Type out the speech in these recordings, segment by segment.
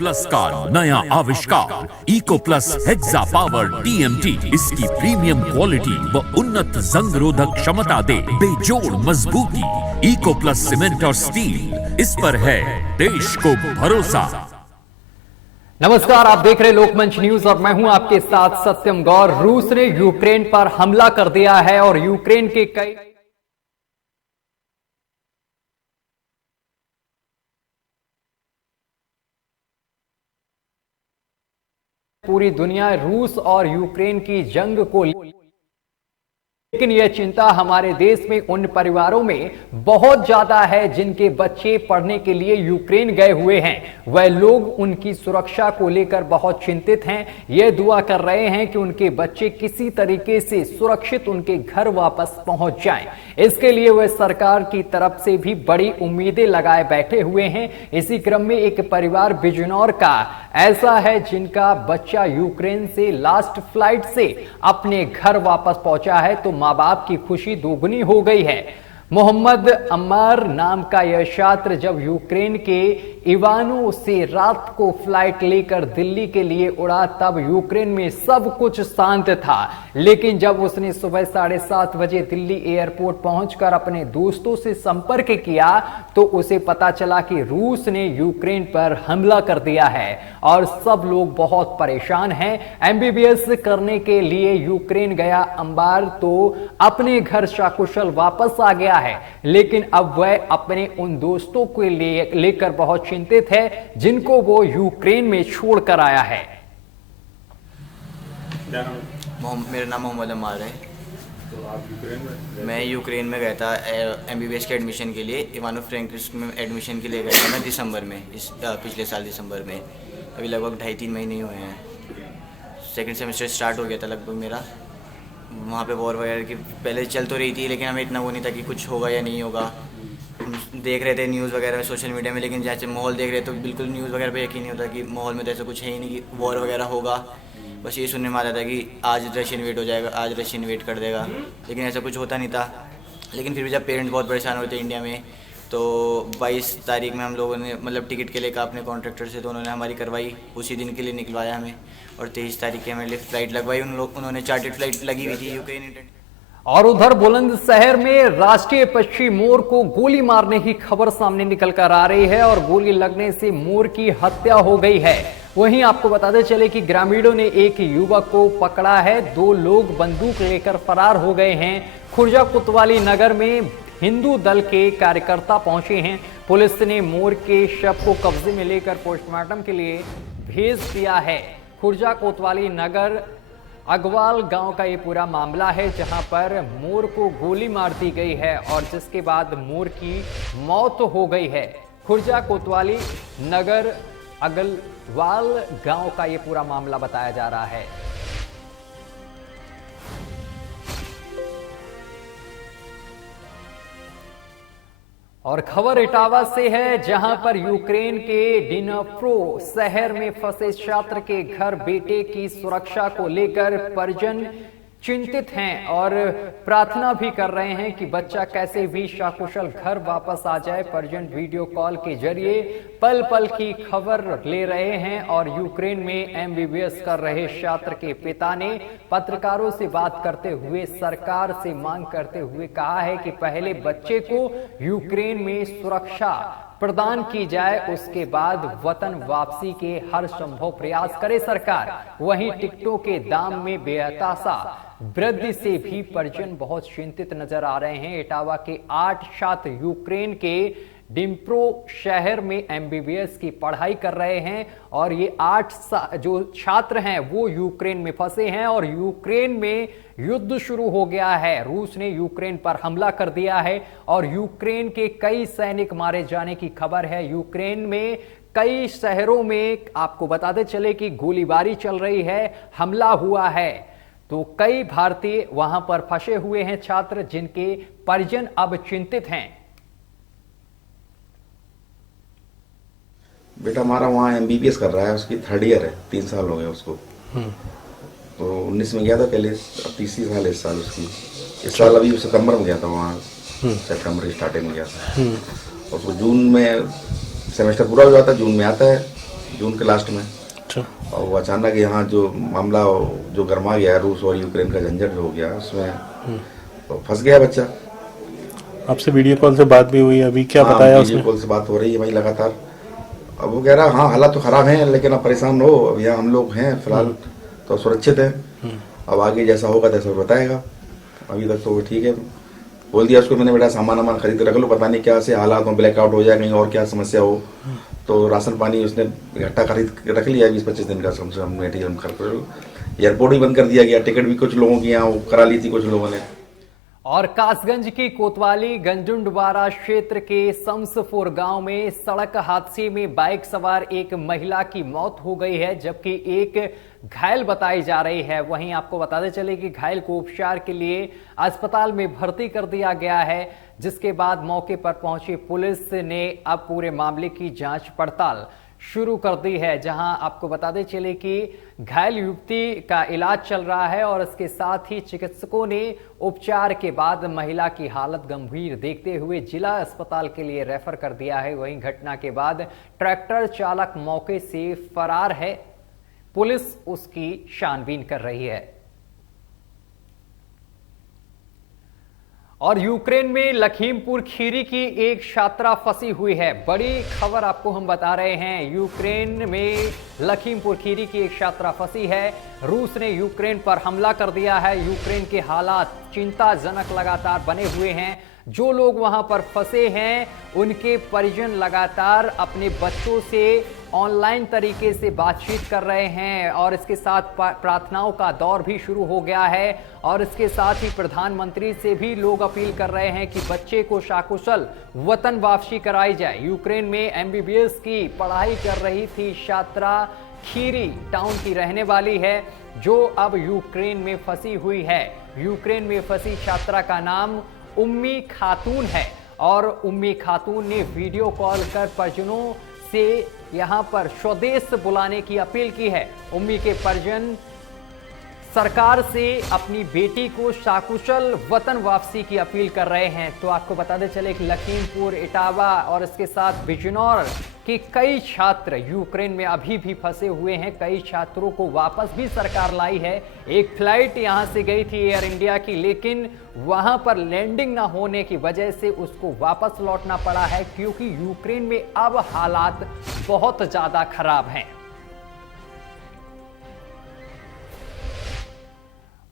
Plus का नया आविष्कार eco plus hexa power TMT इसकी प्रीमियम क्वालिटी व उन्नत जंग रोधक क्षमता दे बेजोड़ मजबूती। इको प्लस सीमेंट और स्टील, इस पर है देश को भरोसा। नमस्कार, आप देख रहे लोकमंच न्यूज और मैं हूं आपके साथ सत्यम गौर। रूस ने यूक्रेन पर हमला कर दिया है और यूक्रेन के कई पूरी दुनिया रूस और यूक्रेन की जंग को, लेकिन यह चिंता हमारे देश में उन परिवारों में बहुत ज्यादा है जिनके बच्चे पढ़ने के लिए यूक्रेन गए हुए हैं। वह लोग उनकी सुरक्षा को लेकर बहुत चिंतित हैं। यह दुआ कर रहे हैं कि उनके बच्चे किसी तरीके से सुरक्षित उनके घर वापस पहुंच जाएं। इसके लिए वह सरकार की तरफ से भी बड़ी उम्मीदें लगाए बैठे हुए हैं। इसी क्रम में एक परिवार बिजनौर का ऐसा है जिनका बच्चा यूक्रेन से लास्ट फ्लाइट से अपने घर वापस पहुंचा है, तो मां बाप की खुशी दोगुनी हो गई है। मोहम्मद अम्मार नाम का यह छात्र जब यूक्रेन के इवानो से रात को फ्लाइट लेकर दिल्ली के लिए उड़ा, तब यूक्रेन में सब कुछ शांत था। लेकिन जब उसने सुबह 7:30 बजे दिल्ली एयरपोर्ट पहुंचकर अपने दोस्तों से संपर्क किया तो उसे पता चला कि रूस ने यूक्रेन पर हमला कर दिया है और सब लोग बहुत परेशान हैं। एमबीबीएस करने के लिए यूक्रेन गया अम्बार तो अपने घर सकुशल वापस आ गया है, लेकिन अब वह अपने उन दोस्तों को लेकर बहुत चिंतित है जिनको वो यूक्रेन में छोड़कर आया है। मेरा नाम मोहम्मद अम्मार है। तो आप यूक्रेन में? मैं यूक्रेन में गया था एमबीबीएस के एडमिशन के लिए। इवानो फ्रैंकिव्स्क में एडमिशन के लिए गया था मैं दिसंबर में, पिछले साल दिसंबर में। अभी लगभग 2.5-3 महीने ही हुए हैं। सेकंड सेमेस्टर स्टार्ट हो गया था लगभग मेरा। वहाँ पे वॉर वगैरह की पहले चल तो रही थी, लेकिन हमें इतना वो नहीं था कि कुछ होगा या नहीं होगा। हम देख रहे थे न्यूज़ वगैरह में, सोशल मीडिया में, लेकिन जैसे माहौल देख रहे तो बिल्कुल न्यूज़ वगैरह पे यकीन नहीं होता कि माहौल में तो ऐसा कुछ है ही नहीं कि वॉर वगैरह होगा। बस ये सुनने में आता था कि आज रशिया इन्वेट हो जाएगा, आज रशिया इन्वेट कर देगा, लेकिन ऐसा कुछ होता नहीं था। लेकिन फिर भी जब पेरेंट्स बहुत परेशान होते इंडिया में, तो 22 तारीख में हम लोगों ने मतलब टिकट के लिए कहा अपने कॉन्ट्रैक्टर से, तो उन्होंने हमारी करवाई, उसी दिन के लिए निकलवाया हमें। और 23 तारीख की हमें लिए फ़्लाइट लगवाई। उन्होंने चार्टर्ड फ्लाइट लगी हुई थी यूक्रेन। और उधर बुलंदशहर में राष्ट्रीय पक्षी मोर को गोली मारने की खबर सामने निकल कर आ रही है और गोली लगने से मोर की हत्या हो गई है। वहीं आपको बताते चले कि ग्रामीणों ने एक युवक को पकड़ा है। 2 लोग बंदूक लेकर फरार हो गए हैं। खुर्जा कोतवाली नगर में हिंदू दल के कार्यकर्ता पहुंचे हैं। पुलिस ने मोर के शव को कब्जे में लेकर पोस्टमार्टम के लिए भेज दिया है। खुर्जा कोतवाली नगर अगवाल गांव का ये पूरा मामला है जहां पर मोर को गोली मार दी गई है और जिसके बाद मोर की मौत हो गई है। खुर्जा कोतवाली नगर अगलवाल गांव का ये पूरा मामला बताया जा रहा है। और खबर इटावा से है जहां पर यूक्रेन के डिनप्रो शहर में फंसे छात्र के घर बेटे की सुरक्षा को लेकर परिजन चिंतित हैं और प्रार्थना भी कर रहे हैं कि बच्चा कैसे भी सकुशल घर वापस आ जाए। परिजन वीडियो कॉल के जरिए पल पल की खबर ले रहे हैं और यूक्रेन में एमबीबीएस कर रहे छात्र के पिता ने पत्रकारों से बात करते हुए सरकार से मांग करते हुए कहा है कि पहले बच्चे को यूक्रेन में सुरक्षा प्रदान की जाए, उसके बाद वतन वापसी के हर संभव प्रयास करे सरकार। वहीं टिकटों के दाम में बेहताशा वृद्धि से भी परिजन बहुत चिंतित नजर आ रहे हैं। इटावा के 8 छात्र यूक्रेन के डिम्प्रो शहर में एमबीबीएस की पढ़ाई कर रहे हैं और ये 8 जो छात्र हैं वो यूक्रेन में फंसे हैं और यूक्रेन में युद्ध शुरू हो गया है। रूस ने यूक्रेन पर हमला कर दिया है और यूक्रेन के कई सैनिक मारे जाने की खबर है। यूक्रेन में कई शहरों में आपको बताते चले कि गोलीबारी चल रही है, हमला हुआ है, तो कई भारतीय वहां पर फंसे हुए हैं छात्र जिनके परिजन अब चिंतित हैं। बेटा हमारा वहाँ एमबीबीएस कर रहा है, उसकी 3rd ईयर है, 3 साल हो गए उसको। तो 19 में गया था पहले, अब 3री साल है इस साल उसकी। इस साल अभी सितंबर में गया था वहाँ, सितंबर स्टार्टिंग में गया था। और उसको जून में सेमेस्टर पूरा हो जाता है, जून में आता है, जून के लास्ट में। अच्छा। और वो अचानक यहाँ जो मामला जो गर्मा गया रूस और यूक्रेन का झंझट जो हो गया उसमें तो फंस गया बच्चा। आपसे वीडियो कॉल से बात भी हुई, अभी क्या बताया उसने? वीडियो कॉल से बात हो रही है भाई लगातार। अब वो कह रहा हाँ हालात तो खराब हैं लेकिन अब परेशान हो, अब यहाँ हम लोग हैं फिलहाल तो सुरक्षित है, अब आगे जैसा होगा तैसा बताएगा। अभी तक तो वो ठीक है। बोल दिया उसको मैंने, बेटा सामान खरीद के रख लो, पता नहीं क्या से हालात हो, ब्लैकआउट हो जाए कहीं और क्या समस्या हो, तो राशन पानी उसने इकट्ठा खरीद के रख लिया 20-25 दिन का कम से कम मटेरियल खरीद। एयरपोर्ट भी बंद कर दिया गया, टिकट भी कुछ लोगों की यहाँ करा ली थी कुछ लोगों ने। और कासगंज की कोतवाली गंजुंडवारा क्षेत्र के समसपुर गांव में सड़क हादसे में बाइक सवार एक महिला की मौत हो गई है, जबकि एक घायल बताई जा रही है। वहीं आपको बताते चले कि घायल को उपचार के लिए अस्पताल में भर्ती कर दिया गया है, जिसके बाद मौके पर पहुंची पुलिस ने अब पूरे मामले की जांच पड़ताल शुरू कर दी है। जहां आपको बताते चले कि घायल युवती का इलाज चल रहा है और इसके साथ ही चिकित्सकों ने उपचार के बाद महिला की हालत गंभीर देखते हुए जिला अस्पताल के लिए रेफर कर दिया है। वहीं घटना के बाद ट्रैक्टर चालक मौके से फरार है, पुलिस उसकी छानबीन कर रही है। और यूक्रेन में लखीमपुर खीरी की एक छात्रा फंसी हुई है। बड़ी खबर आपको हम बता रहे हैं, यूक्रेन में लखीमपुर खीरी की एक छात्रा फंसी है। रूस ने यूक्रेन पर हमला कर दिया है। यूक्रेन के हालात चिंताजनक लगातार बने हुए हैं। जो लोग वहां पर फंसे हैं उनके परिजन लगातार अपने बच्चों से ऑनलाइन तरीके से बातचीत कर रहे हैं और इसके साथ प्रार्थनाओं का दौर भी शुरू हो गया है। और इसके साथ ही प्रधानमंत्री से भी लोग अपील कर रहे हैं कि बच्चे को सकुशल वतन वापसी कराई जाए। यूक्रेन में एमबीबीएस की पढ़ाई कर रही थी छात्रा, खीरी टाउन की रहने वाली है, जो अब यूक्रेन में फंसी हुई है। यूक्रेन में फंसी छात्रा का नाम उम्मी खातून है और उम्मी खातून ने वीडियो कॉल कर परिजनों से यहां पर स्वदेश बुलाने की अपील की है। उम्मी के परिजन सरकार से अपनी बेटी को सकुशल वतन वापसी की अपील कर रहे हैं। तो आपको बताते चले कि लखीमपुर, इटावा और इसके साथ बिजनौर के कई छात्र यूक्रेन में अभी भी फंसे हुए हैं। कई छात्रों को वापस भी सरकार लाई है। एक फ्लाइट यहां से गई थी एयर इंडिया की, लेकिन वहां पर लैंडिंग ना होने की वजह से उसको वापस लौटना पड़ा है, क्योंकि यूक्रेन में अब हालात बहुत ज्यादा खराब हैं।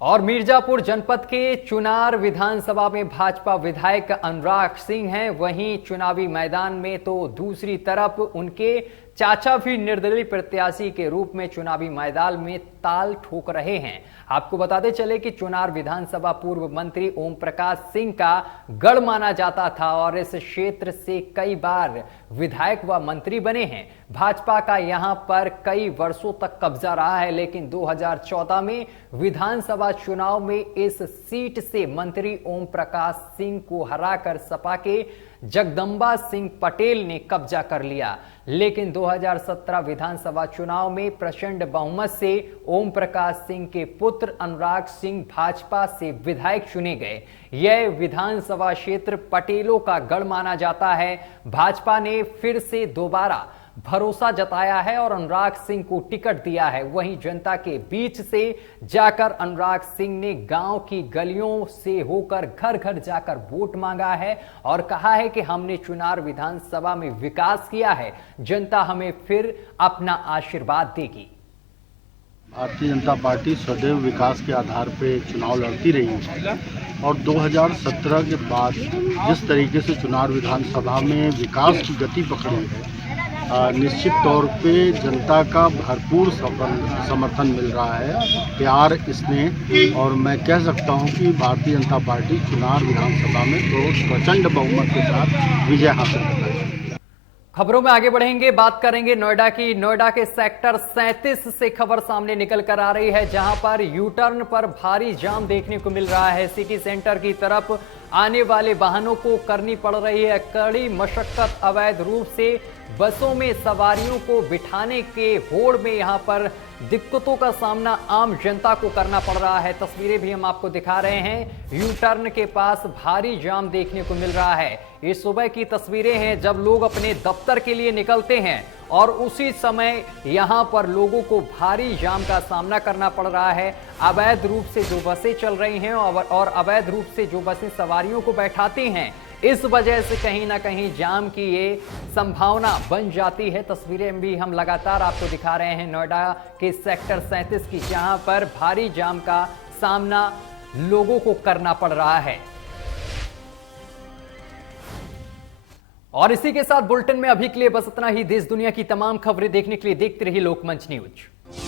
और मिर्जापुर जनपद के चुनार विधानसभा में भाजपा विधायक अनुराग सिंह हैं। वहीं चुनावी मैदान में तो दूसरी तरफ उनके चाचा भी निर्दलीय प्रत्याशी के रूप में चुनावी मैदान में ताल ठोक रहे हैं। आपको बताते चले कि चुनार विधानसभा पूर्व मंत्री ओम प्रकाश सिंह का गढ़ माना जाता था और इस क्षेत्र से कई बार विधायक व मंत्री बने हैं। भाजपा का यहां पर कई वर्षों तक कब्जा रहा है, लेकिन 2014 में विधानसभा चुनाव में इस सीट से मंत्री ओम प्रकाश सिंह को हराकर सपा के जगदंबा सिंह पटेल ने कब्जा कर लिया। लेकिन 2017 विधानसभा चुनाव में प्रचंड बहुमत से ओम प्रकाश सिंह के पुत्र अनुराग सिंह भाजपा से विधायक चुने गए। यह विधानसभा क्षेत्र पटेलों का गढ़ माना जाता है। भाजपा ने फिर से दोबारा भरोसा जताया है और अनुराग सिंह को टिकट दिया है। वहीं जनता के बीच से जाकर अनुराग सिंह ने गांव की गलियों से होकर घर घर जाकर वोट मांगा है और कहा है कि हमने चुनार विधानसभा में विकास किया है, जनता हमें फिर अपना आशीर्वाद देगी। भारतीय जनता पार्टी सदैव विकास के आधार पर चुनाव लड़ती रही है और 2017 के बाद जिस तरीके से चुनार विधानसभा में विकास की गति पकड़ी है, निश्चित तौर पे जनता का भरपूर समर्थन मिल रहा है, प्यार, स्नेह, और मैं कह सकता हूं कि भारतीय जनता पार्टी चुनार विधानसभा में तो प्रचंड बहुमत के साथ विजय हासिल कर रही है। खबरों में आगे बढ़ेंगे, बात करेंगे नोएडा की। नोएडा के सेक्टर 37 से खबर सामने निकल कर आ रही है, जहां पर यू टर्न पर भारी जाम देखने को मिल रहा है। सिटी सेंटर की तरफ आने वाले वाहनों को करनी पड़ रही है कड़ी मशक्कत। अवैध रूप से बसों में सवारियों को बिठाने के होड़ में यहां पर दिक्कतों का सामना आम जनता को करना पड़ रहा है। तस्वीरें भी हम आपको दिखा रहे हैं। यू टर्न के पास भारी जाम देखने को मिल रहा है। ये सुबह की तस्वीरें हैं जब लोग अपने दफ्तर के लिए निकलते हैं और उसी समय यहां पर लोगों को भारी जाम का सामना करना पड़ रहा है। अवैध रूप से जो बसें चल रही हैं और अवैध रूप से जो बसें सवारियों को बैठाती हैं, इस वजह से कहीं ना कहीं जाम की ये संभावना बन जाती है। तस्वीरें भी हम लगातार आपको दिखा रहे हैं नोएडा के सेक्टर 37 की, जहां पर भारी जाम का सामना लोगों को करना पड़ रहा है। और इसी के साथ बुलेटिन में अभी के लिए बस इतना ही। देश दुनिया की तमाम खबरें देखने के लिए देखते रहिए लोकमंच न्यूज।